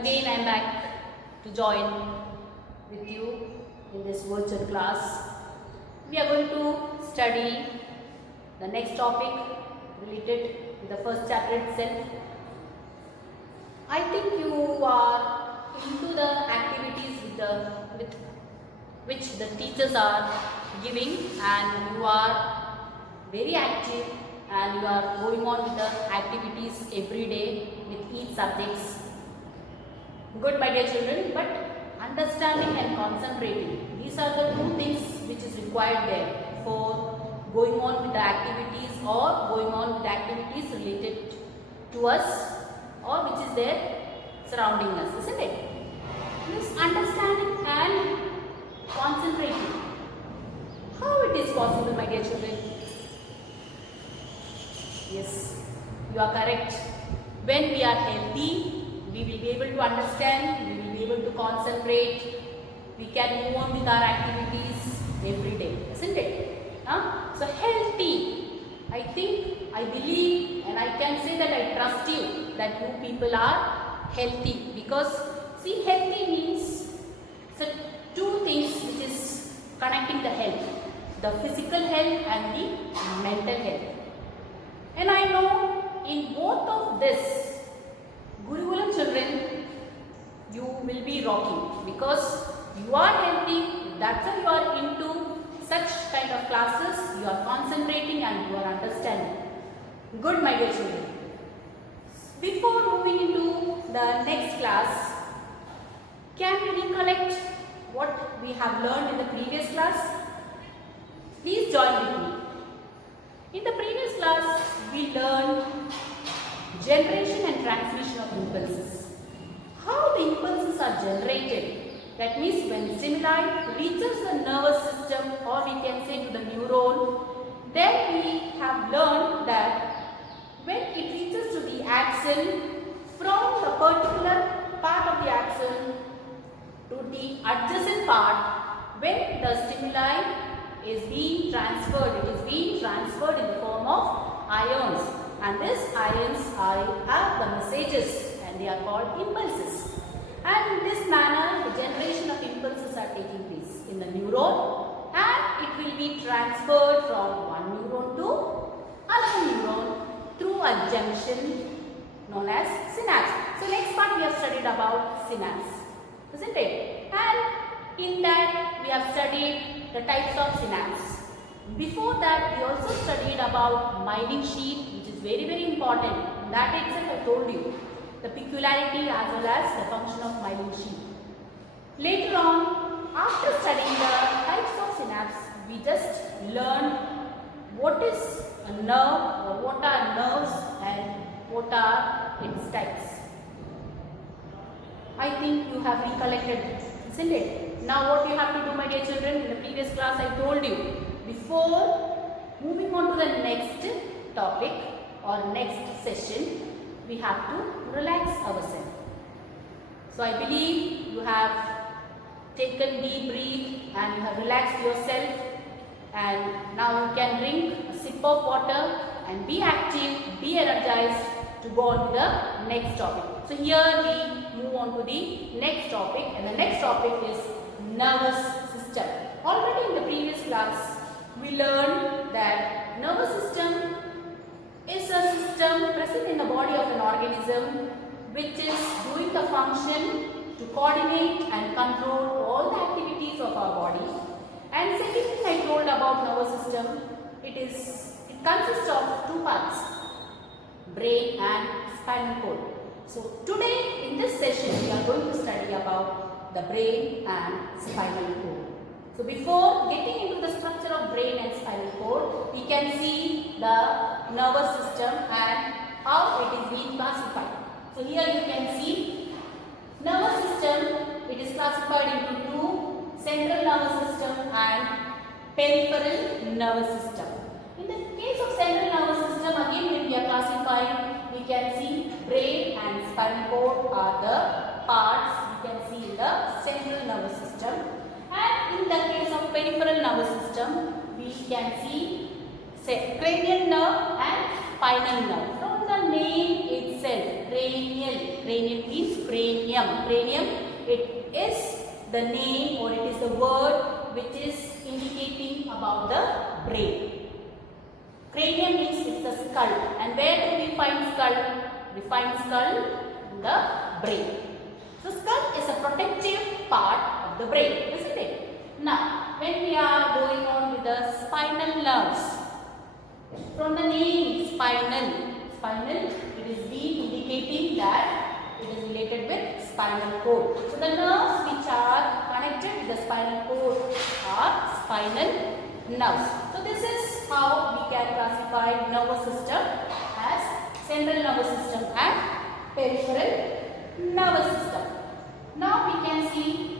Again I am back to join with you in this virtual class. We are going to study the next topic related to the first chapter itself. I think you are into the activities with which the teachers are giving, and you are very active and you are going on with the activities every day with each subjects. Good, my dear children, but understanding and concentrating, these are the two things which is required there for going on with the activities or going on with the activities related to us or which is there surrounding us, isn't it? This understanding and concentrating. How it is possible, my dear children? Yes, you are correct. When we are healthy, we will be able to understand, we will be able to concentrate, we can move on with our activities every day, isn't it? So healthy, I think, I believe and I can say that I trust you that you people are healthy, because see, healthy means so two things which is connecting the health, the physical health and the mental health. And I know in both of this, Gurukulam children, you will be rocking because you are healthy, that's why you are into such kind of classes, you are concentrating and you are understanding. Good, my dear children. Before moving into the next class, can we recollect what we have learned in the previous class? Please join with me. In the previous class, we learned generation and transmission of impulses. How the impulses are generated. That means when stimuli reaches the nervous system, or we can say to the neuron, then we have learned that when it reaches to the axon, from the particular part of the axon to the adjacent part, when the stimuli is being transferred, it is being transferred in the form of ions. And these ions have the messages and they are called impulses. And in this manner, the generation of impulses are taking place in the neuron, and it will be transferred from one neuron to another neuron through a junction known as synapse. So next part we have studied about synapse, isn't it? And in that we have studied the types of synapse. Before that, we also studied about myelin sheath, which is very, very important. That itself I told you, the peculiarity as well as the function of myelin sheath. Later on, after studying the types of synapse, we just learned what is a nerve or what are nerves and what are its types. I think you have recollected it, isn't it? Now what you have to do, my dear children, in the previous class I told you, before moving on to the next topic or next session, we have to relax ourselves. So I believe you have taken deep breath and you have relaxed yourself, and now you can drink a sip of water and be active, be energized to go on to the next topic. So here we move on to the next topic, and the next topic is nervous system. Already in the previous class, we learned that nervous system is a system present in the body of an organism which is doing the function to coordinate and control all the activities of our body. And second thing I told about nervous system, it consists of two parts, brain and spinal cord. So today in this session we are going to study about the brain and spinal cord. So before getting into the structure of brain and spinal cord, we can see the nervous system and how it is being classified. So here you can see nervous system, it is classified into two, central nervous system and peripheral nervous system. In the case of central nervous system, again when we are classifying, we can see brain and spinal cord are the parts we can see in the central nervous system. And in the case of peripheral nervous system, we can see cranial nerve and spinal nerve. From the name itself, cranial. Cranial means cranium. Cranium, it is the name or it is the word which is indicating about the brain. Cranium means it's the skull. And where do we find skull? We find skull in the brain. So skull is a protective part of the brain, isn't it? Now, when we are going on with the spinal nerves, from the name spinal, it is being indicating that it is related with spinal cord. So the nerves which are connected to the spinal cord are spinal nerves. So this is how we can classify nervous system as central nervous system and peripheral nervous system. Now we can see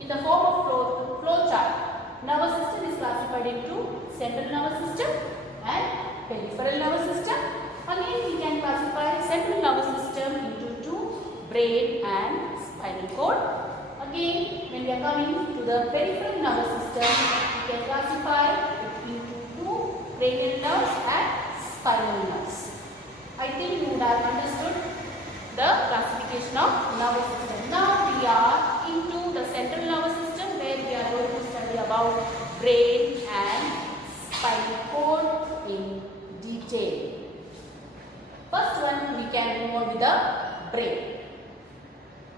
in the form of flow chart, nervous system is classified into central nervous system and peripheral nervous system. Again we can classify central nervous system into two, brain and spinal cord. Again when we are coming to the peripheral nervous system, we can classify it into two, cranial nerves and spinal nerves. I think you would have understood the classification of nervous system. Now we are into the central nervous system where we are going to study about brain and spinal cord in detail. First one, we can move on with the brain.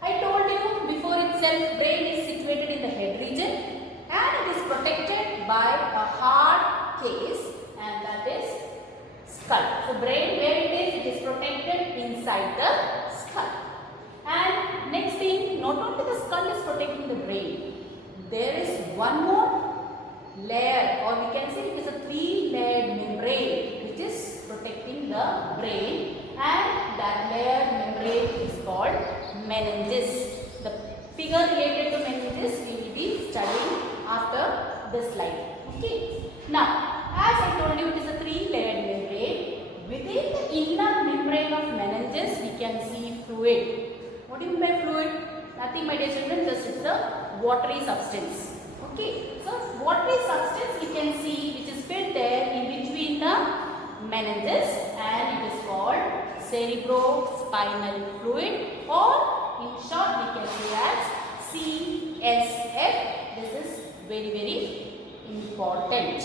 I told you before itself, brain is situated in the head region and it is protected by a hard case, and that is skull. So brain, where it is protected inside the skull. And next thing, not only the skull is protecting the brain, there is one more layer, or we can say it is a three-layered membrane which is protecting the brain, and that layered membrane is called meninges. The figure related to meninges we will be studying after this slide. Okay. Now, as I told you, it is a three-layered membrane. Within the inner membrane of meninges, we can see fluid. What do you mean by fluid? Nothing, my dear children, just it's a watery substance. Okay. So, watery substance we can see which is filled there in between the meninges, and it is called cerebrospinal fluid, or in short we can say as CSF. This is very important.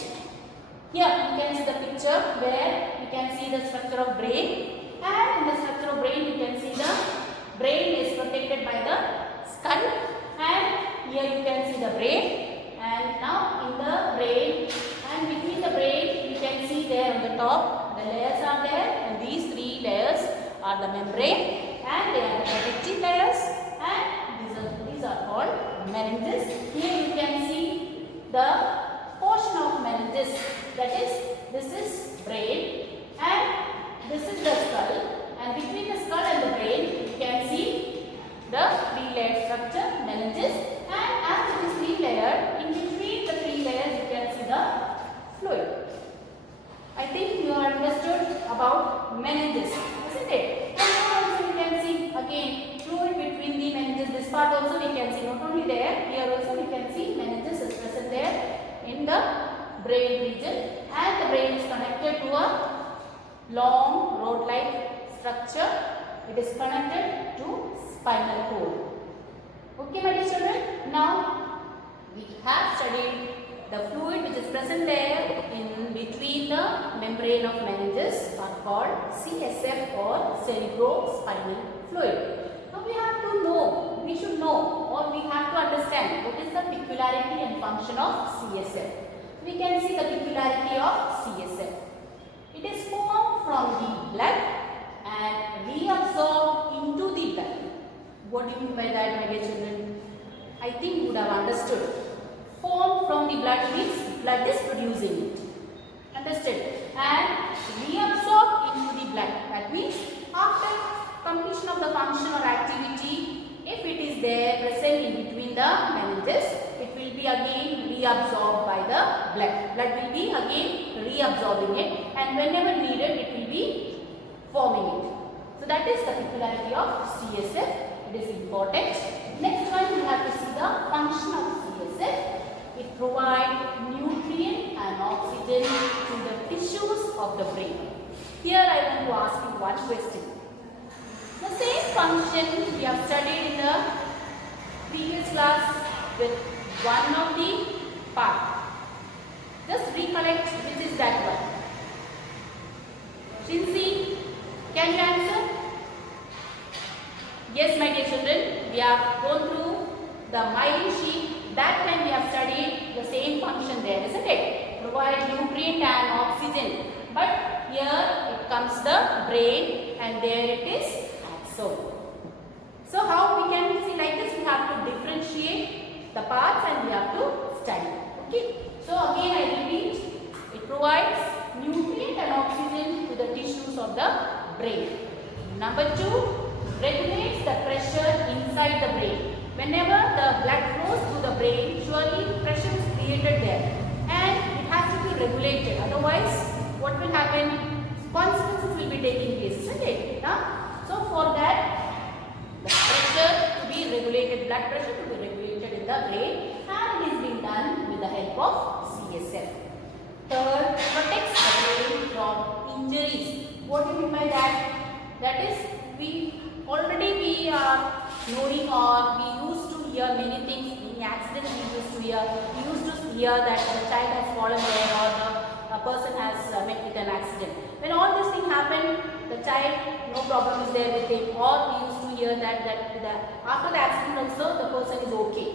Here you can see the picture where you can see the structure of brain, and in the structure of brain you can see the brain is protected by the skull, and here you can see the brain, and now in the brain and between the brain you can see there on the top the layers are there, and these three layers are the membrane and they are the protective layers, and these are called meninges. Here you can see the portion of meninges, that is, this is brain and this is the skull, and between the skull and the brain you can see the three-layered structure, meninges, and as it is three-layered, in between the three layers you can see the fluid. I think you are understood about meninges, isn't it? And now also you can see again fluid between the meninges. This part also we can see, not only there, here also we can see meninges is present there in the brain region, and the brain is connected to a long rod-like structure. It is connected to spinal cord. Okay, my dear children. Now we have studied the fluid which is present there in between the membrane of meninges are called CSF or cerebrospinal fluid. Now we have to know, we should know, or we have to understand what is the peculiarity and function of CSF. We can see the peculiarity of CSF. It is formed from the blood and reabsorbed into the blood. What do you mean by that, my dear children? I think you would have understood. Formed from the blood means blood is producing it. Understood? And reabsorbed into the blood. That means after completion of the function or activity, if it is there present in between the meninges, it will be again reabsorbed by the blood. Blood will be again reabsorbing it, and whenever needed it will be forming it. So that is the peculiarity of CSF. It is important. Next one we have to see the function of CSF. It provides nutrient and oxygen to the tissues of the brain. Here I want to ask you one question. The same function we have studied in the previous class with one of the part. Just recollect which is that one. Shinsi, can you answer? Yes, my dear children, we have gone through the myelin sheath. That time we have studied the same function there, isn't it? Provide nutrient and oxygen. But here it comes the brain and there it is axon. So how we can see like this? We have to differentiate the parts and we have to study. Okay. So again I repeat, it provides nutrient and oxygen to the tissues of the brain. Number 2, regulates the pressure inside the brain. Whenever the blood flows through the brain, surely pressure is created there and it has to be regulated. Otherwise, what will happen? Consequences will be taking place, isn't it? So for that, the pressure to be regulated, blood pressure to be regulated in the brain, and it is being done with the help of CSF. Third, protects the brain from injuries. What do you mean by that? That is, we are knowing, or we used to hear many things in accidents. We used to hear that the child has fallen there or a person has met with an accident. When all this thing happened, the child, no problem is there with him, or we used to hear that after the accident also the person is okay.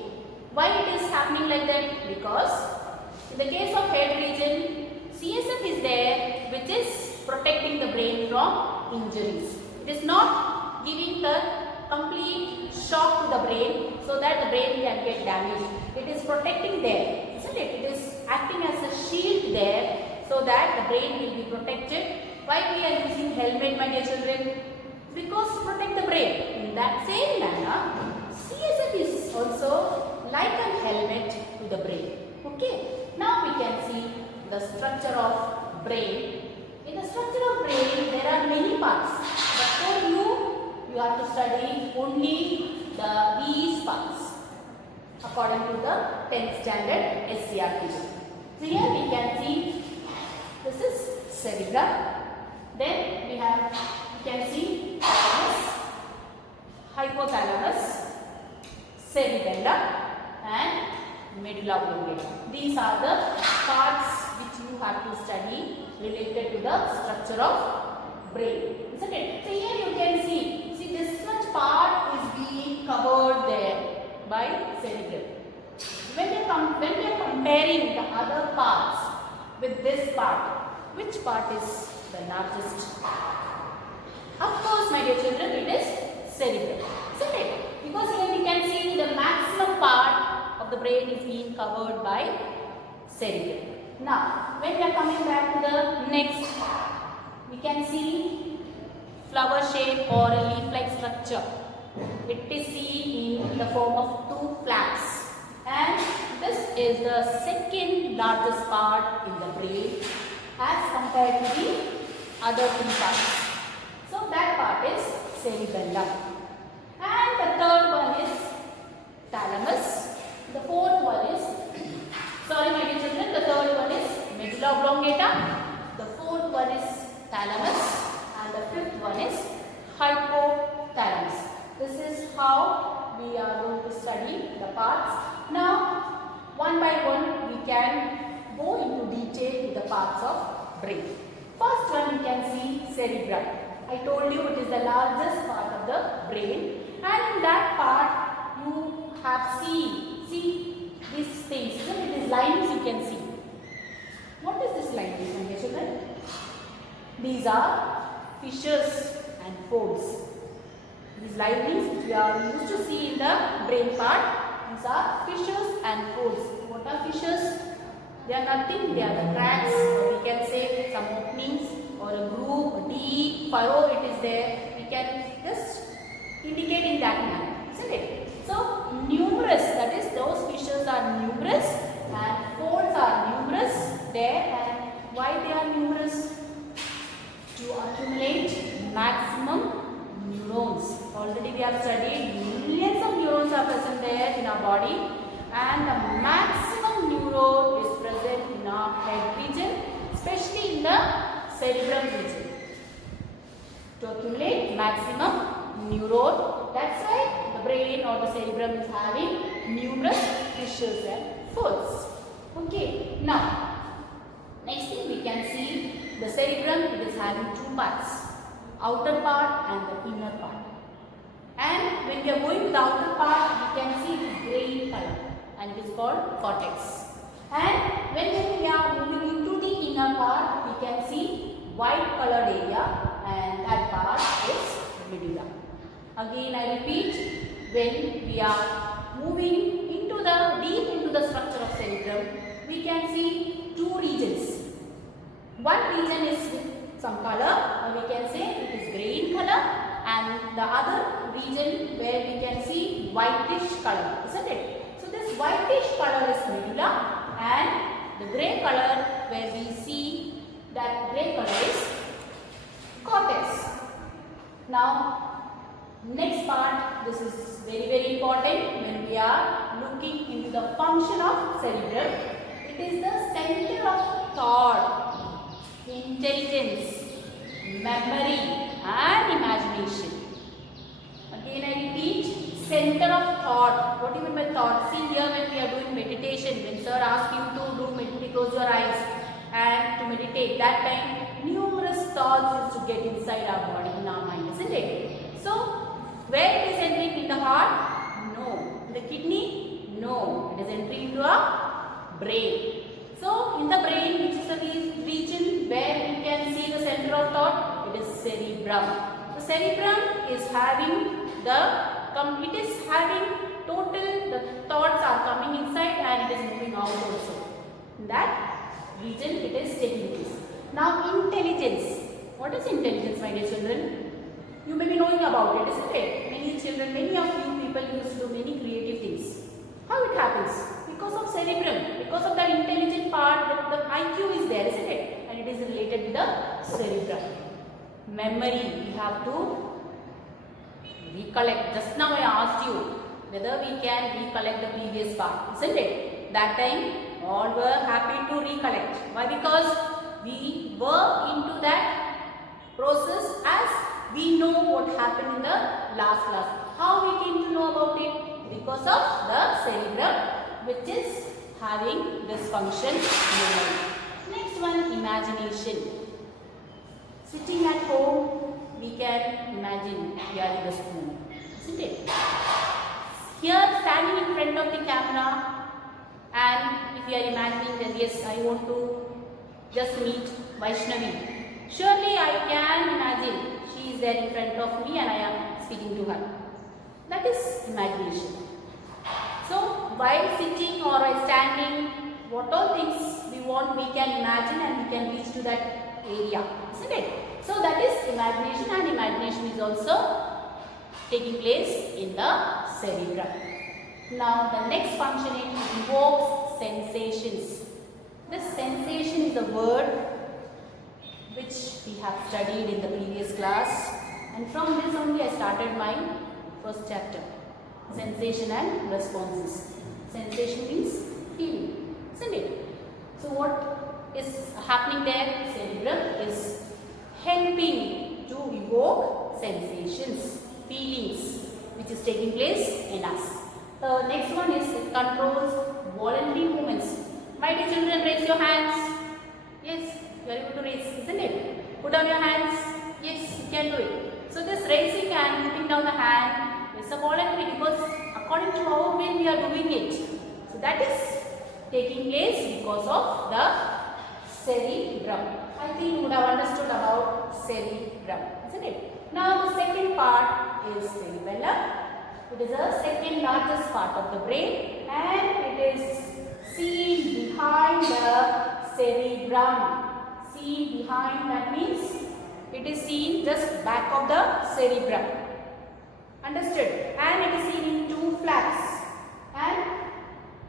Why it is happening like that? Because in the case of head region, CSF is there which is protecting the brain from injuries. It is not giving the complete shock to the brain so that the brain can get damaged. It is protecting there, isn't it? It is acting as a shield there so that the brain will be protected. Why we are using helmet, my dear children? Because to protect the brain. In that same manner, CSF is also like a helmet to the brain. Okay. Now we can see the structure of brain. In the structure of brain, there are many parts. But for you have to study only these parts according to the 10th standard SCRT. So here we can see this is cerebrum. Then we can see thalamus, hypothalamus, cerebellum and medulla oblongata. These are the parts which you have to study related to the structure of brain, isn't it? So here you can see this much part is being covered there by cerebellum. When we are comparing the other parts with this part, which part is the largest? Of course, my dear children, it is cerebellum, isn't it? Because here we can see the maximum part of the brain is being covered by cerebellum. Now, when we are coming back to the next, we can see flower shape or a leaf-like structure. It is seen in the form of two flaps, and this is the second largest part in the brain as compared to the other three parts. So that part is cerebellum, and the third one is thalamus. The fourth one is, sorry my dear children, the third one is medulla oblongata. The fourth one is thalamus. And the fifth one is hypothalamus. This is how we are going to study the parts. Now, one by one, we can go into detail with the parts of brain. First one, we can see cerebrum. I told you it is the largest part of the brain, and in that part, you have seen, see these things. It is lines you can see. What is this line, my dear children? These are fissures and folds. These linings which we are used to see in the brain part, these are fissures and folds. What are fissures? They are nothing, they are the cracks, or we can say some openings or a groove, a deep furrow it is there. We can just indicate in that manner, isn't it? So, numerous, that is those fissures are numerous and folds are numerous there. And why they are numerous? To accumulate maximum neurons. Already we have studied millions of neurons are present there in our body, and the maximum neuron is present in our head region, especially in the cerebrum region. to accumulate maximum neuron. That's why the brain or the cerebrum is having numerous fissures and folds. Okay, now next thing we can see the cerebrum. It is having two parts, outer part and the inner part. And when we are going to the outer part, we can see it is grey color and it is called cortex. And when we are moving into the inner part, we can see white colored area, and that part is medulla. Again I repeat, when we are moving into the deep into the structure of cerebrum, we can see two regions. One region is with some color, or we can say it is grey in color, and the other region where we can see whitish color, isn't it? So this whitish color is medulla, and the grey color where we see that grey color is cortex. Now next part, this is very important when we are looking into the function of cerebrum. It is the center of thought, intelligence, memory and imagination. Again I repeat, center of thought. What do you mean by thought? See here, when we are doing meditation, when sir asks you to do meditate, close your eyes and to meditate, that time numerous thoughts used to get inside our body, in our mind, isn't it? So where it is entering? In the heart? No. In the kidney? No. It is entering into a brain. So in the brain, which is the region where we can see the center of thought? It is cerebrum. The cerebrum is having total, the thoughts are coming inside and it is moving out also. In that region it is taking place. Now intelligence. What is intelligence, my dear children? You may be knowing about it, isn't it? Many children, many of you people used to do many creative things. How it happens? Because of cerebrum, because of the intelligent part, the IQ is there, isn't it? And it is related with the cerebrum. Memory, we have to recollect. Just now I asked you whether we can recollect the previous part, isn't it? That time all were happy to recollect. Why? Because we were into that process as we know what happened in the last class. How we came to know about it? Because of the cerebrum, which is having this function. Next one, imagination. Sitting at home, we can imagine we are in the school, isn't it? Here, standing in front of the camera, and if we are imagining that yes, I want to just meet Vaishnavi, surely I can imagine she is there in front of me and I am speaking to her. That is imagination. So while sitting or while standing, what all things we want, we can imagine and we can reach to that area, isn't it? So that is imagination, and imagination is also taking place in the cerebrum. Now the next function invokes sensations. This sensation is a word which we have studied in the previous class, and from this only I started my first chapter, sensation and responses. Sensation means feeling, isn't it? So what is happening there? Cerebrum is helping to evoke sensations, feelings which is taking place in us. The next one is it controls voluntary movements. My dear children, raise your hands. Yes, you are able to raise, isn't it? Put down your hands. Yes, you can do it. So this raising and putting down the hand is a voluntary, because according to our will we are doing it. So that is taking place because of the cerebrum. I think you would have understood about cerebrum, isn't it? Now the second part is cerebellum. It is the second largest part of the brain, and it is seen behind the cerebrum. Seen behind, that means it is seen just back of the cerebrum. Understood? And it is seen in two flaps. And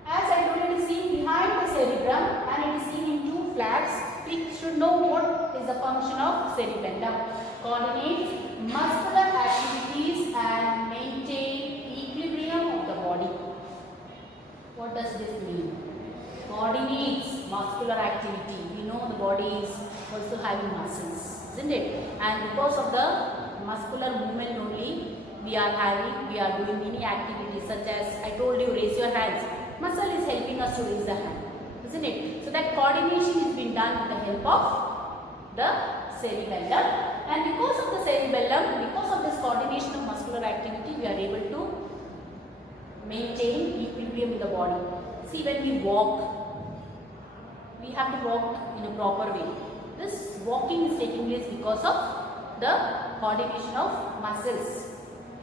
as I told you, it is seen behind the cerebrum and it is seen in two flaps. We should know what is the function of cerebellum. Coordinate muscular activities and maintain equilibrium of the body. What does this mean? Coordinates muscular activity. We know the body is also having muscles, isn't it? And because of the muscular movement only we are having, we are doing many activities such as I told you, raise your hands. Muscle is helping us to raise the hand, isn't it? So that coordination is being done with the help of the cerebellum, and because of the cerebellum, because of this coordination of muscular activity, we are able to maintain equilibrium in the body. See, when we walk, we have to walk in a proper way. This walking is taking place because of the coordination of muscles,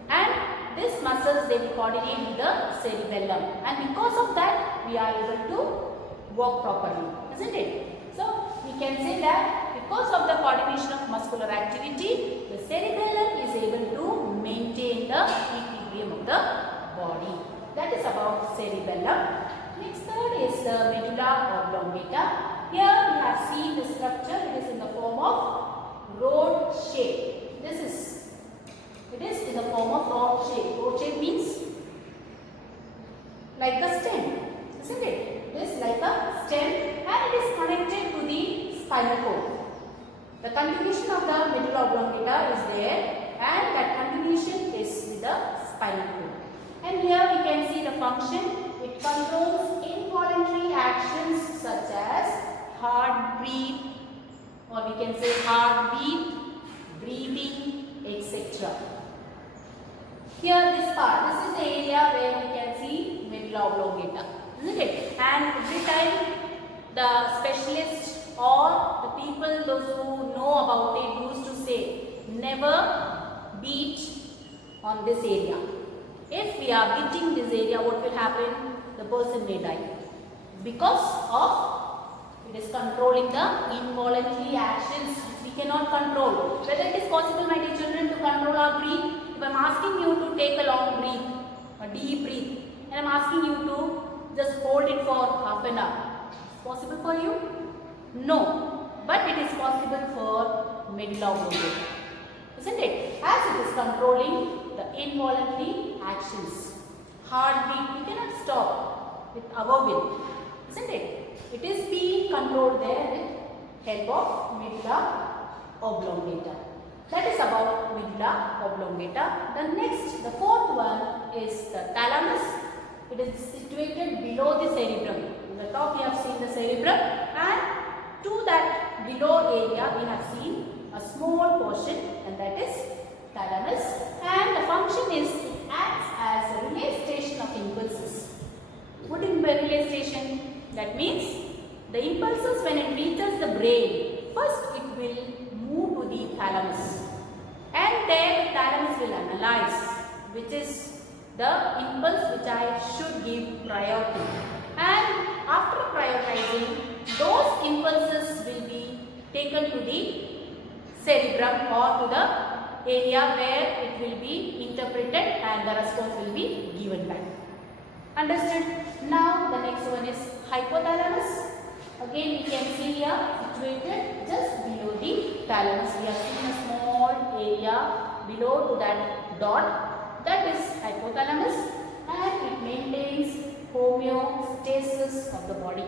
and these muscles, they will coordinate with the cerebellum, and because of that we are able to walk properly, isn't it? So we can say that because of the coordination of muscular activity, the cerebellum is able to maintain the equilibrium of the body. That is about cerebellum. Next, third is the medulla oblongata. Here we have seen the structure. It is in the form of rod shape. It is in the form of rod shape. Rod shape means like a stem, isn't it? It is like a stem, and it is connected to the spinal cord. The continuation of the medulla oblongata is there, and that continuation is with the spinal cord. And here we can see the function. It controls involuntary actions such as heartbeat, or we can say heartbeat, breathing, etc. Here this part, this is the area where we can see medulla oblongata, isn't it? And every time the specialist or the people, those who know about it, used to say, never beat on this area. If we are beating this area, what will happen? The person may die, because of it is controlling the involuntary actions which we cannot control. Whether it is possible, my dear children, to control our breath. If I am asking you to take a long breath, a deep breath, and I am asking you to just hold it for half an hour, is possible for you? No, but it is possible for medulla oblongata, isn't it? As it is controlling the involuntary actions. Heartbeat, we cannot stop with our will, isn't it? It is being controlled there with help of medulla oblongata. That is about medulla oblongata. The fourth one is the thalamus. It is situated below the cerebrum. In the top we have seen the cerebrum, and to that below area we have seen a small portion, and that is thalamus. And the function is, it acts as a relay station of impulses. What is relay station? That means the impulses, when it reaches the brain, first it will move to the thalamus, and there the thalamus will analyze which is the impulse which I should give priority, and after prioritizing, those impulses will be taken to the cerebrum or to the area where it will be interpreted and the response will be given back. Understood? Now the next one is hypothalamus. Again we can see here, situated just below the thalamus. We have seen a small area below to that dot, that is hypothalamus, and it maintains homeostasis of the body.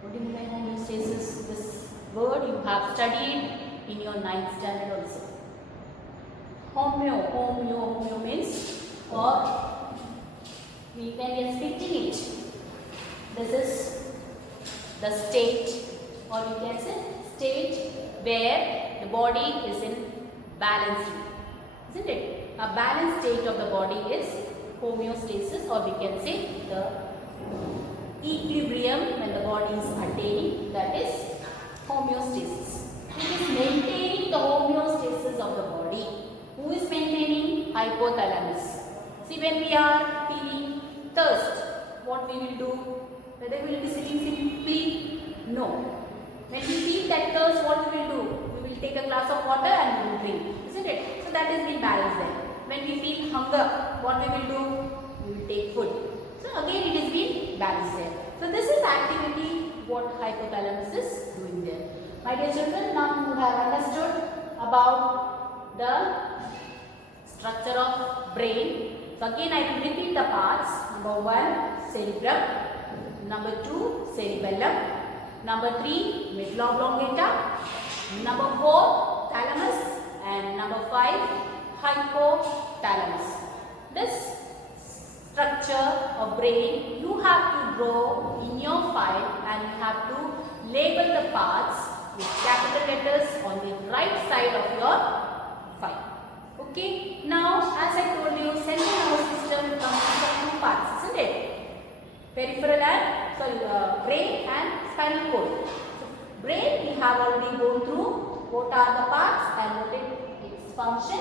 What do you mean by homeostasis? This word you have studied in your 9th standard also. Homeo means, or when we are splitting it, this is the state, or you can say state where the body is in balance, isn't it? A balanced state of the body is homeostasis, or we can say the equilibrium when the body is attaining, that is homeostasis. It is maintaining the homeostasis of the body. Who is maintaining? Hypothalamus. See, when we are feeling thirst, what we will do? Whether we will be sitting simply? No. When we feel that thirst, what we will do? We will take a glass of water and we will drink, isn't it? So that is being balanced there. When we feel hunger, what we will do? We will take food. So again it is being balanced there. So this is activity what hypothalamus is doing there. My dear children, now you have understood about the structure of brain. So again I will repeat the parts. Number 1, cerebrum. Number 2, cerebellum. Number 3, medulla oblongata. Number 4, thalamus. and number 5, hypothalamus. This structure of brain you have to draw in your file, and you have to label the parts with capital letters on the right side of your file. Okay. Now, as I told you, central nervous system consists of 2 parts, isn't it? Peripheral and brain and spinal cord. So, brain we have already gone through what are the parts and what is its function.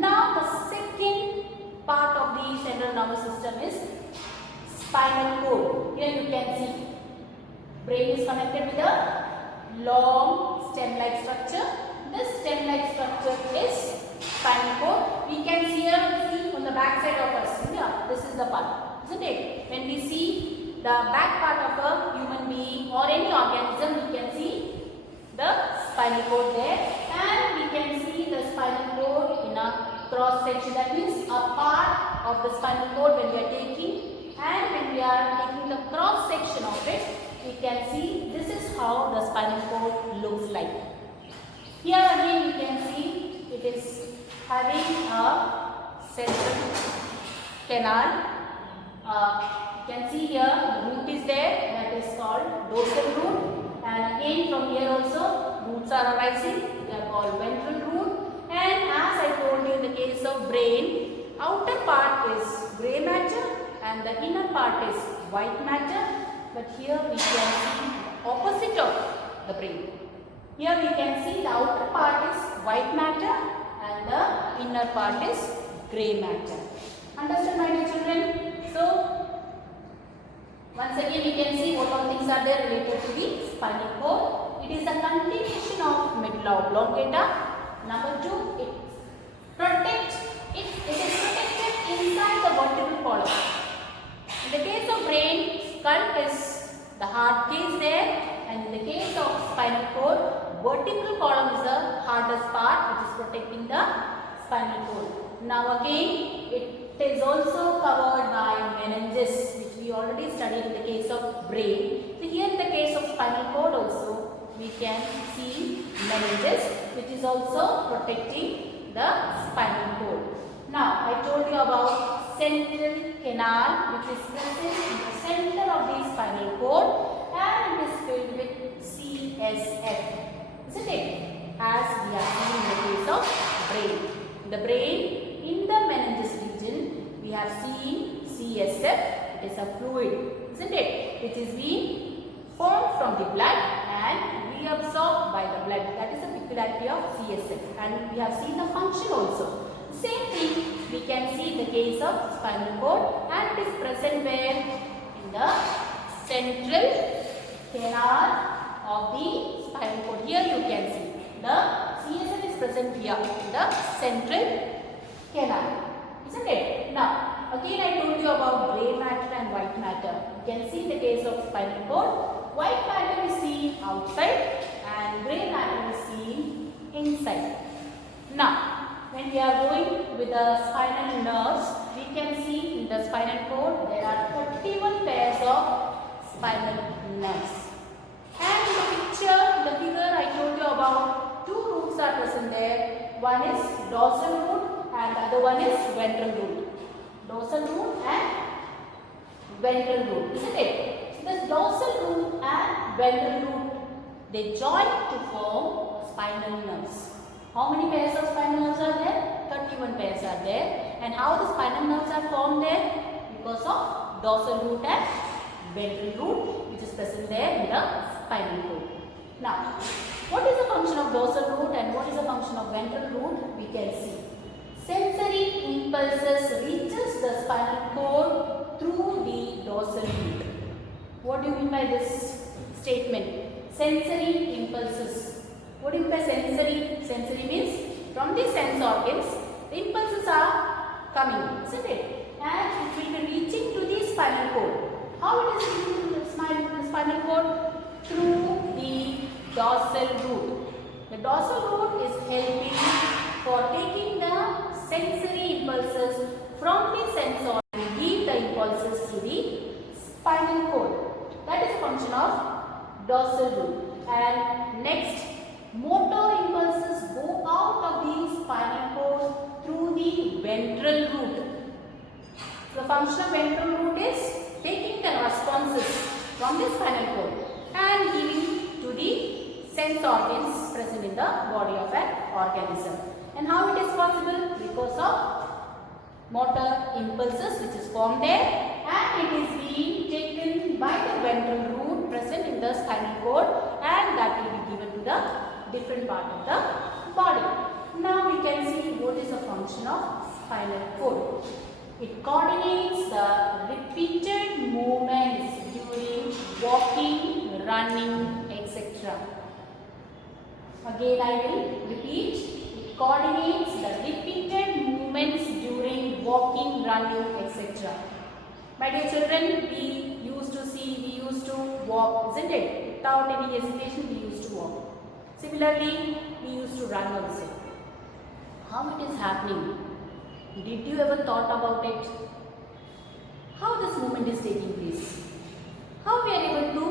Now, the second part of the central nervous system is spinal cord. Here you can see brain is connected with a long stem-like structure. This stem-like structure is spinal cord. We can see on the back side of us. Yeah, this is the part, isn't it? When we see the back part of a human being or any organism, we can see the spinal cord there, and we can see the spinal cord in a cross section. That means a part of the spinal cord when we are taking, and when we are taking the cross section of it, we can see this is how the spinal cord looks like. Here again we can see it is having a central canal. You can see here the root is there, that is called dorsal root, and again from here also roots are arising, they are called ventral root. And as I told you, in the case of brain, outer part is grey matter and the inner part is white matter. But here we can see opposite of the brain. Here we can see the outer part is white matter and the inner part is grey matter. Understand, my dear children? So, once again we can see what all things are there related to the spinal cord. It is a continuation of medulla oblongata. Number 2, it is protected inside the vertebral column. In the case of brain, skull is the hard case there, and in the case of spinal cord, vertebral column is the hardest part which is protecting the spinal cord. Now again, it is also covered by meninges, which we already studied in the case of brain. So here in the case of spinal cord also, we can see meninges, which is also protecting the spinal cord. Now, I told you about central canal, which is present in the center of the spinal cord, and it is filled with CSF, isn't it? As we are seeing in the case of brain. The brain, in the meninges region, we have seen CSF. It is a fluid, isn't it? Which is being formed from the blood and reabsorbed by the blood. That is the peculiarity of CSF, and we have seen the function also. Same thing we can see in the case of spinal cord, and it is present where? In the central canal of the spinal cord. Here you can see the CSF is present here in the central canal, isn't it? Now, again I told you about grey matter and white matter. You can see in the case of spinal cord, white matter is seen outside and grey matter is seen inside. Now, when we are going with the spinal nerves, we can see in the spinal cord there are 31 pairs of spinal nerves. And in the figure I told you about 2 roots are present there. One is dorsal root and the other one is ventral root. Dorsal root and ventral root, isn't it? So the dorsal root and ventral root, they join to form spinal nerves. How many pairs of spinal nerves are there? 31 pairs are there. And how the spinal nerves are formed there? Because of dorsal root and ventral root, which is present there in the spinal cord. Now, what is the function of dorsal root and what is the function of ventral root? We can see. Sensory impulses reaches the spinal cord through the dorsal root. What do you mean by this statement? Sensory impulses. What do you mean by sensory? Sensory means from the sense organs, the impulses are coming, isn't it? And it will be reaching to the spinal cord. How it is reaching to the spinal cord? Through the dorsal root. The dorsal root is helping for taking the sensory impulses from the sense organ and give the impulses to the spinal cord. That is the function of dorsal root. And next, motor impulses go out of the function of ventral root is taking the responses from the spinal cord and giving to the sense organs present in the body of an organism. And how it is possible? Because of motor impulses which is formed there, and it is being taken by the ventral root present in the spinal cord, and that will be given to the different part of the body. Now we can see what is the function of spinal cord. It coordinates the repeated movements during walking, running, etc. Again I will repeat. It coordinates the repeated movements during walking, running, etc. My dear children, we used to walk, isn't it? Without any hesitation, we used to walk. Similarly, we used to run also. How it is happening? Did you ever thought about it? How this movement is taking place? How we are able to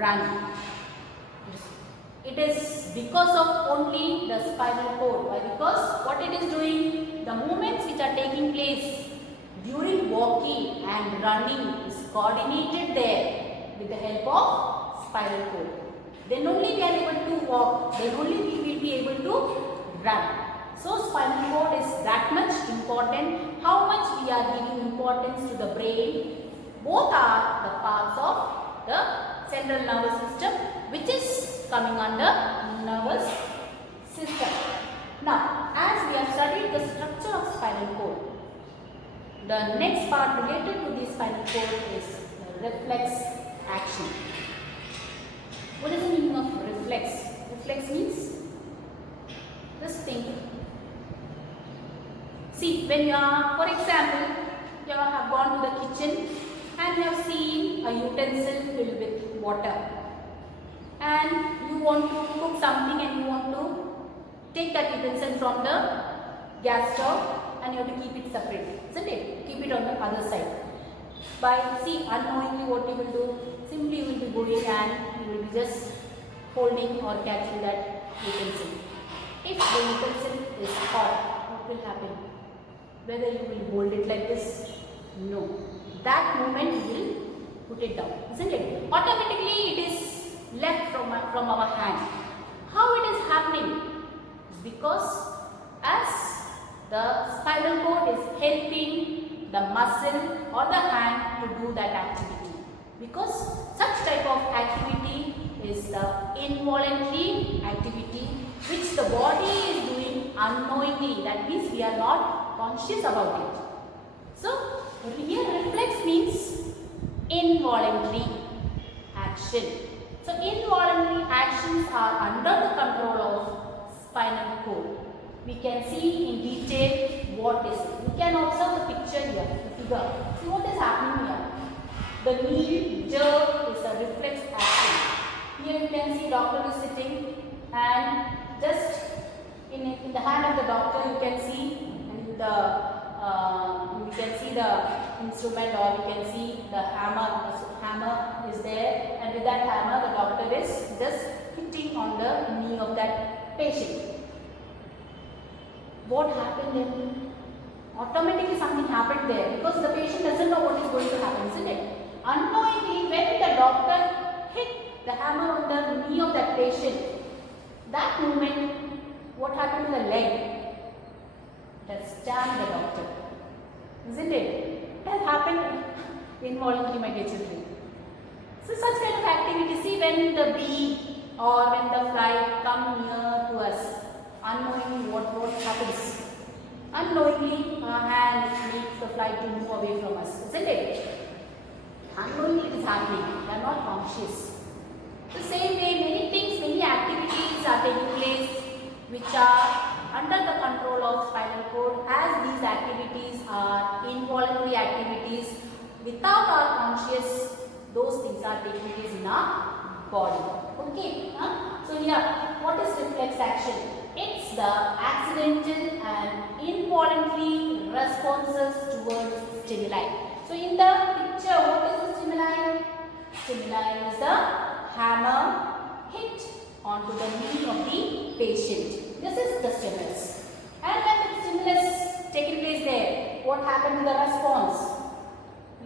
run? It is because of only the spinal cord. Why? Because what it is doing, the movements which are taking place during walking and running is coordinated there with the help of spinal cord. Then only we are able to walk, then only we will be able to run. So spinal cord is that much important. How much we are giving importance to the brain? Both are the parts of the central nervous system, which is coming under nervous system. Now, as we have studied the structure of spinal cord, the next part related to the spinal cord is the reflex action. What is the meaning of reflex? Reflex means, just think. See, when you are, for example, you have gone to the kitchen and you have seen a utensil filled with water, and you want to cook something and you want to take that utensil from the gas stove and you have to keep it separate, isn't it? Keep it on the other side. By, see, unknowingly what you will do, simply you will be going and you will be just holding or catching that utensil. If the utensil is hot, what will happen? Whether you will hold it like this? No. That moment you will put it down, isn't it? Automatically it is left from our hand. How it is happening? It's because as the spinal cord is helping the muscle or the hand to do that activity. Because such type of activity is the involuntary activity which the body is doing unknowingly. That means we are not conscious about it. So here reflex means involuntary action. So involuntary actions are under the control of spinal cord. We can see in detail what is it. You can observe the picture here, the figure. See what is happening here. The knee jerk is a reflex action. Here you can see doctor is sitting, and just in the hand of the doctor you can see the instrument, or you can see the hammer. The hammer is there, and with that hammer the doctor is just hitting on the knee of that patient. What happened then? Automatically something happened there, because the patient doesn't know what is going to happen, isn't it? Unknowingly, when the doctor hit the hammer on the knee of that patient, that moment, what happened to the leg? It has stabbed the doctor, isn't it? It has happened involuntarily, my dear children. So such kind of activity, see, when the bee or when the fly come near to us, unknowingly what happens? Unknowingly our hand makes the fly to move away from us, isn't it? Unknowingly it is happening, we are not conscious. The same way, many things, many activities are taking place which are under the control of spinal cord, as these activities are involuntary activities. Without our conscious, those things are taking place in our body. Okay? So here, what is reflex action? It's the accidental and involuntary responses towards stimuli. So in the picture, what is the stimuli? Stimuli is the hammer hit onto the knee of the patient. This is the stimulus. And when the stimulus taking place there, what happened to the response?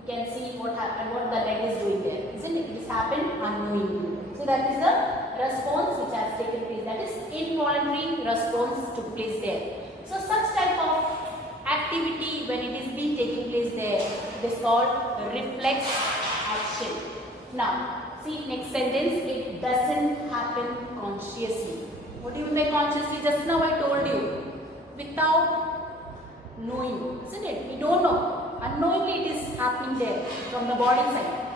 can see what happened, what the leg is doing there, isn't it? This happened unknowingly. So that is the response which has taken place. That is involuntary response took place there. So such type of activity when it is being taking place there, it is called reflex action. Now see next sentence, it doesn't happen consciously. What do you mean by consciously? Just now I told you, without knowing, isn't it? We don't know. Unknowingly it is happening there from the body side.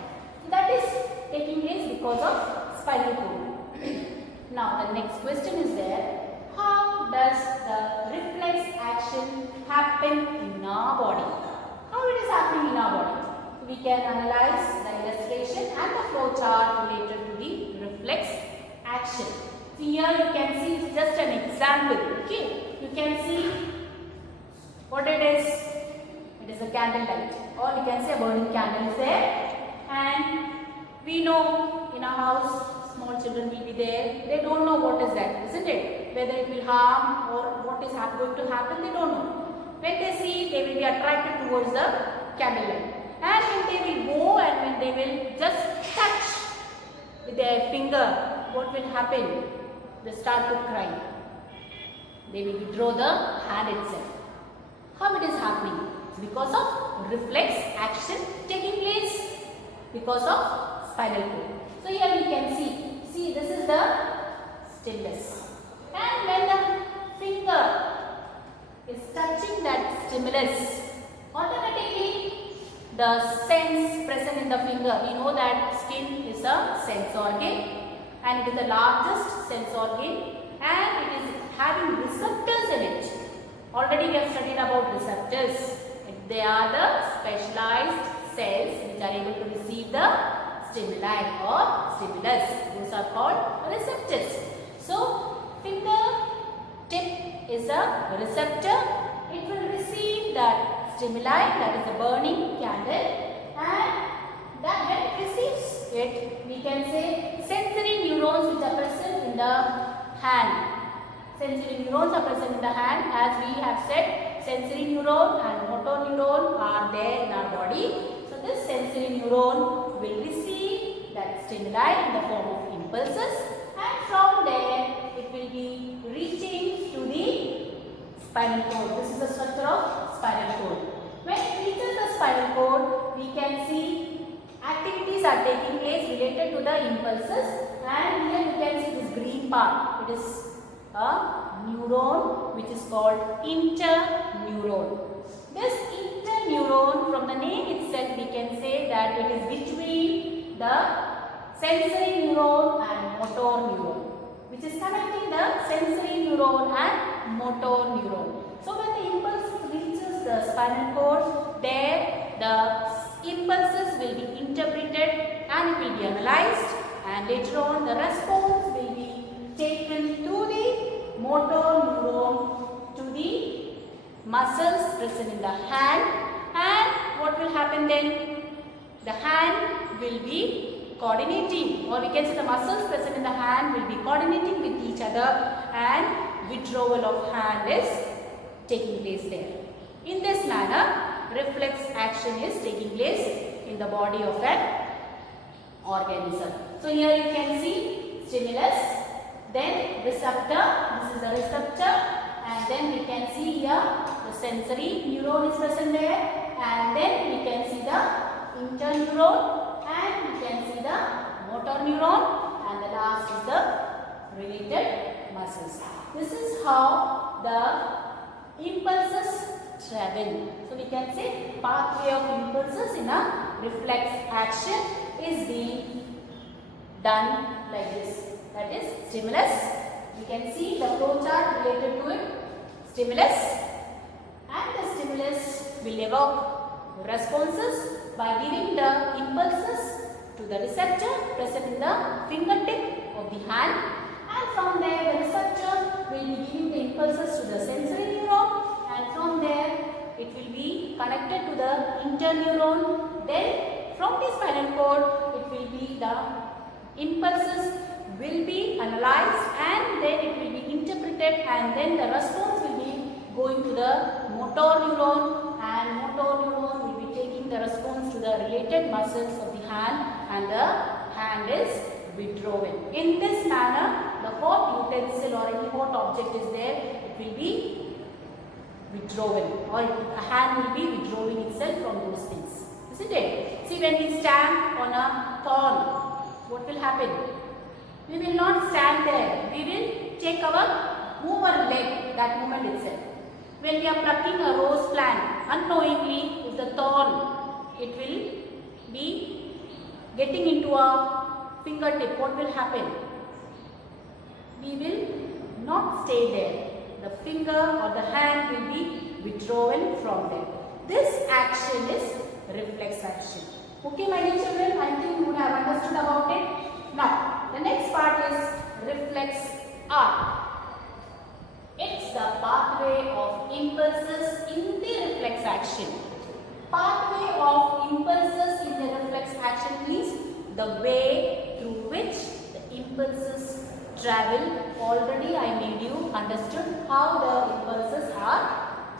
That is taking place because of spinal cord. Now the next question is there. How does the reflex action happen in our body? How it is happening in our body? We can analyze the illustration and the flow chart related to the reflex action. So here you can see it's just an example. Okay, you can see what it is. It is a candle light, or you can say a burning candle is there, and we know in our house small children will be there. They don't know what is that, isn't it? Whether it will harm or what is going to happen, they don't know. When they see, they will be attracted towards the candle light. And when they will go and when they will just touch with their finger, what will happen? They start to cry. They will withdraw the hand itself. How it is happening? Because of reflex action taking place because of spinal cord. So here we can see this is the stimulus. And when the finger is touching that stimulus, automatically the sense present in the finger, we know that skin is a sense organ and it is the largest sense organ and it is having receptors in it. Already we have studied about receptors. They are the specialized cells which are able to receive the stimuli or stimulus. Those are called receptors. So finger tip is a receptor. It will receive that stimuli, that is a burning candle, and that when it receives it, we can say sensory neurons which are present in the hand. Sensory neurons are present in the hand, as we have said. Sensory neuron and motor neuron are there in our body. So this sensory neuron will receive that stimuli in the form of impulses, and from there it will be reaching to the spinal cord. This is the structure of spinal cord. When it reaches the spinal cord, we can see activities are taking place related to the impulses, and here you can see this green part. It is a neuron which is called interneuron. This interneuron, from the name itself we can say that it is between the sensory neuron and motor neuron, which is connecting the sensory neuron and motor neuron. So when the impulse reaches the spinal cord, there the impulses will be interpreted and it will be analyzed, and later on the response will be taken to the motor neuron, to the muscles present in the hand, and what will happen then? The hand will be coordinating, or we can say the muscles present in the hand will be coordinating with each other, and withdrawal of hand is taking place there. In this manner, reflex action is taking place in the body of an organism. So here you can see stimulus, then receptor, this is the receptor, and then we can see here the sensory neuron is present there, and then we can see the interneuron, and we can see the motor neuron, and the last is the related muscles. This is how the impulses travel. So we can say pathway of impulses in a reflex action is being done like this. That is stimulus. You can see the flow chart related to it. Stimulus, and the stimulus will evoke responses by giving the impulses to the receptor present in the fingertip of the hand, and from there the receptor will be giving the impulses to the sensory neuron, and from there it will be connected to the interneuron. Then from the spinal cord it will be the impulses will be analyzed, and then it will be interpreted, and then the response will be going to the motor neuron, and motor neuron will be taking the response to the related muscles of the hand, and the hand is withdrawn. In this manner, the hot utensil or any hot object is there, it will be withdrawn, or a hand will be withdrawing itself from those things. Isn't it? See, when we stand on a thorn, what will happen? We will not stand there. We will move our leg, that movement itself. When we are plucking a rose plant, unknowingly, if the thorn, it will be getting into a fingertip, what will happen? We will not stay there. The finger or the hand will be withdrawn from there. This action is reflex action. Okay, my dear children, I think you would have understood about it. Now, the next part is reflex arc. It's the pathway of impulses in the reflex action. Pathway of impulses in the reflex action means the way through which the impulses travel. Already I made you understood how the impulses are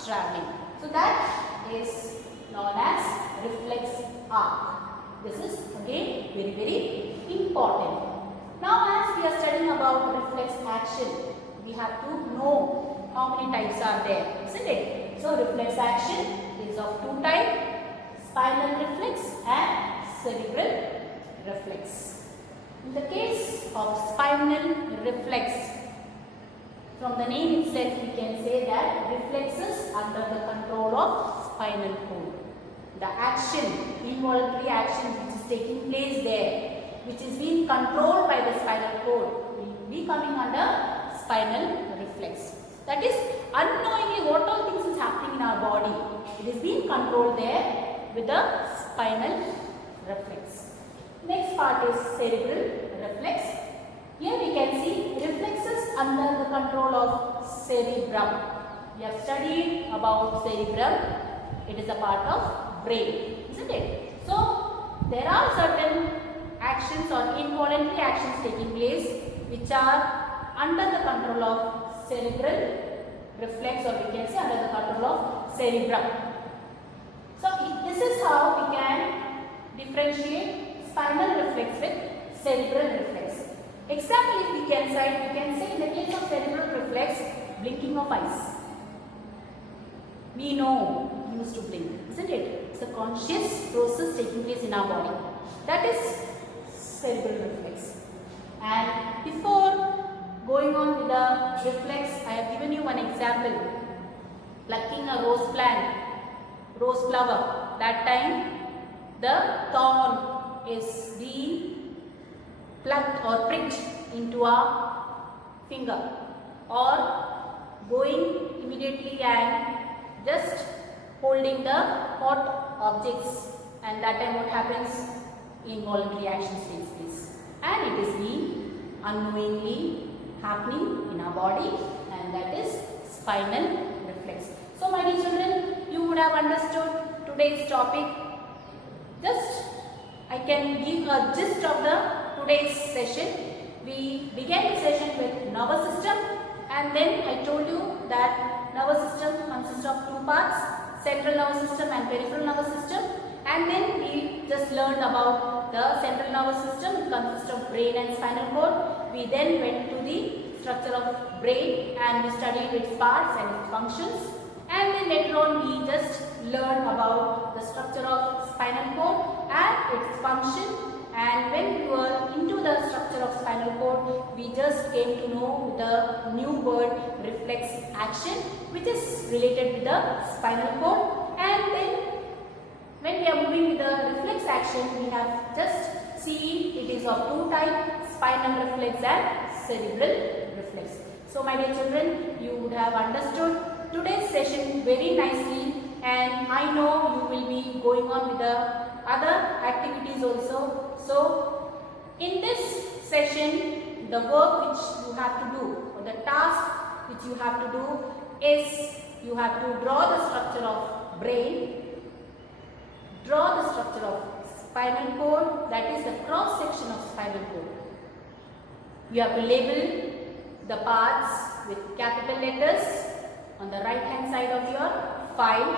traveling. So that is known as reflex arc. This is again very, very important. Now, as we are studying about reflex action, we have to know how many types are there, isn't it? So, reflex action is of two types, spinal reflex and cerebral reflex. In the case of spinal reflex, from the name itself we can say that reflexes under the control of spinal cord. The action, involuntary action which is taking place there, which is being controlled by the spinal cord, will be coming under spinal reflex. That is, unknowingly what all things is happening in our body, it is being controlled there with the spinal reflex. Next part is cerebral reflex. Here we can see reflexes under the control of cerebrum. We have studied about cerebrum. It is a part of brain, isn't it? So, there are certain actions or involuntary actions taking place which are under the control of cerebral reflex, or we can say under the control of cerebrum. So, this is how we can differentiate spinal reflex with cerebral reflex. Example, if we can say in the case of cerebral reflex, blinking of eyes. We know we used to blink, isn't it? It's a conscious process taking place in our body. That is cerebral reflex. And before going on with the reflex, I have given you one example. Plucking a rose plant, rose flower. That time the thorn is being plucked or pricked into a finger, or going immediately and just holding the hot objects, and that time what happens? Involuntary action takes place, and it is being unknowingly happening in our body, and that is spinal reflex. So, my dear children, you would have understood today's topic. Just I can give a gist of the today's session. We began the session with nervous system, and then I told you that nervous system consists of two parts, central nervous system and peripheral nervous system, and then we just learned about the central nervous system. It consists of brain and spinal cord. We then went to the structure of brain and we studied its parts and its functions, and then later on we just learned about the structure of spinal cord and its function. And when we were into the structure of spinal cord, we just came to know the new word reflex action, which is related with the spinal cord. And then when we are moving with the reflex action, we have just seen it is of two types, spinal reflex and cerebral reflex. So, my dear children, you would have understood today's session very nicely, and I know you will be going on with the other activities also. So, in this session, the work which you have to do, or the task which you have to do, is you have to draw the structure of brain, draw the structure of spinal cord, that is the cross section of spinal cord. You have to label the parts with capital letters, on the right hand side of your file,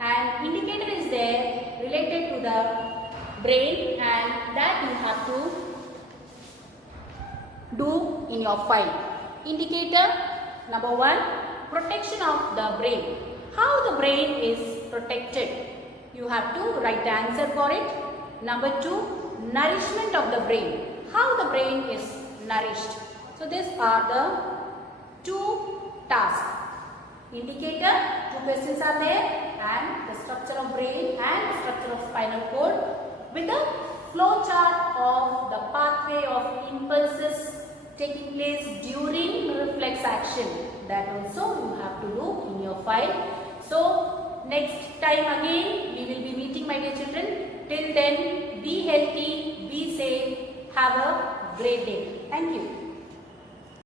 and indicator is there related to the brain, and that you have to do in your file. Indicator number 1, protection of the brain. How the brain is protected? You have to write the answer for it. Number 2, nourishment of the brain. How the brain is nourished. So these are the 2 tasks. Indicator, 2 questions are there, and the structure of brain and the structure of spinal cord with a flow chart of the pathway of impulses taking place during reflex action. That also you have to do in your file. So next time again we will be meeting, my dear children. Till then, be healthy, be safe, have a great day. Thank you.